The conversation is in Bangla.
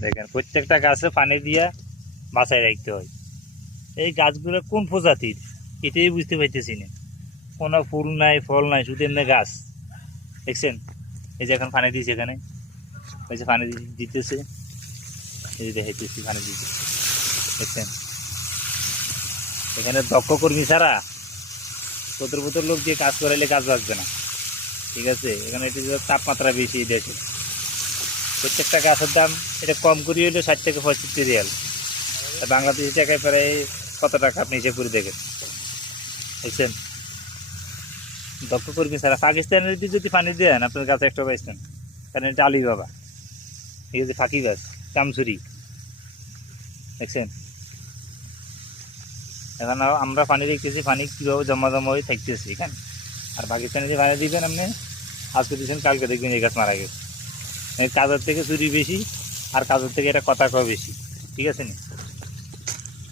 দেখেন, প্রত্যেকটা গাছে পানি দিয়া বাঁচায় রাখতে হয়। এই গাছগুলো কোন প্রজাতির? এটাই বুঝতে পারতেছি না। কোনো ফুল নাই, ফল নাই, শুধু এমনি গাছ। দেখছেন? এই যে এখন পানি দিয়েছে এখানে। ওই যে পানি দিতেছে। এই যে দেখাইতেছি পানি দিতে। দেখছেন? এখানে দক্ষ কর্মী ছাড়া সত্তর বছর লোক দিয়ে কাজ করাইলে কাজ বাঁচবে না। ঠিক আছে? এখানে এটা তাপমাত্রা বেশি দেশে। প্রত্যেকটা গাছের দাম এটা কম করি হলে ষাট থেকে পঁয়ষট্টি রিয়াল। বাংলাদেশি টাকায় প্রায় কত টাকা আপনি হিসেব করে দেখেন? দেখছেন দক্ষ কর্মী ছাড়া পাকিস্তানের যদি পানি দেন, আপনার গাছে একটা পাইছেন কারণ এটা আলি বাবা। ঠিক আছে ফাঁকি গাছ, চামচুরি। দেখছেন? এখন আমরা পানি দেখতেছি, পানি কীভাবে জমা জমা হয়ে থাকতেছি এখানে। আর পাকিস্তানে যে পানি দিবেন আপনি, আজকে দিচ্ছেন কালকে দেখবেন এই গাছ মারা গেছে। কাজের থেকে চুরি বেশি আর কাজের থেকে এটা কথা কয় বেশি। ঠিক আছে নি?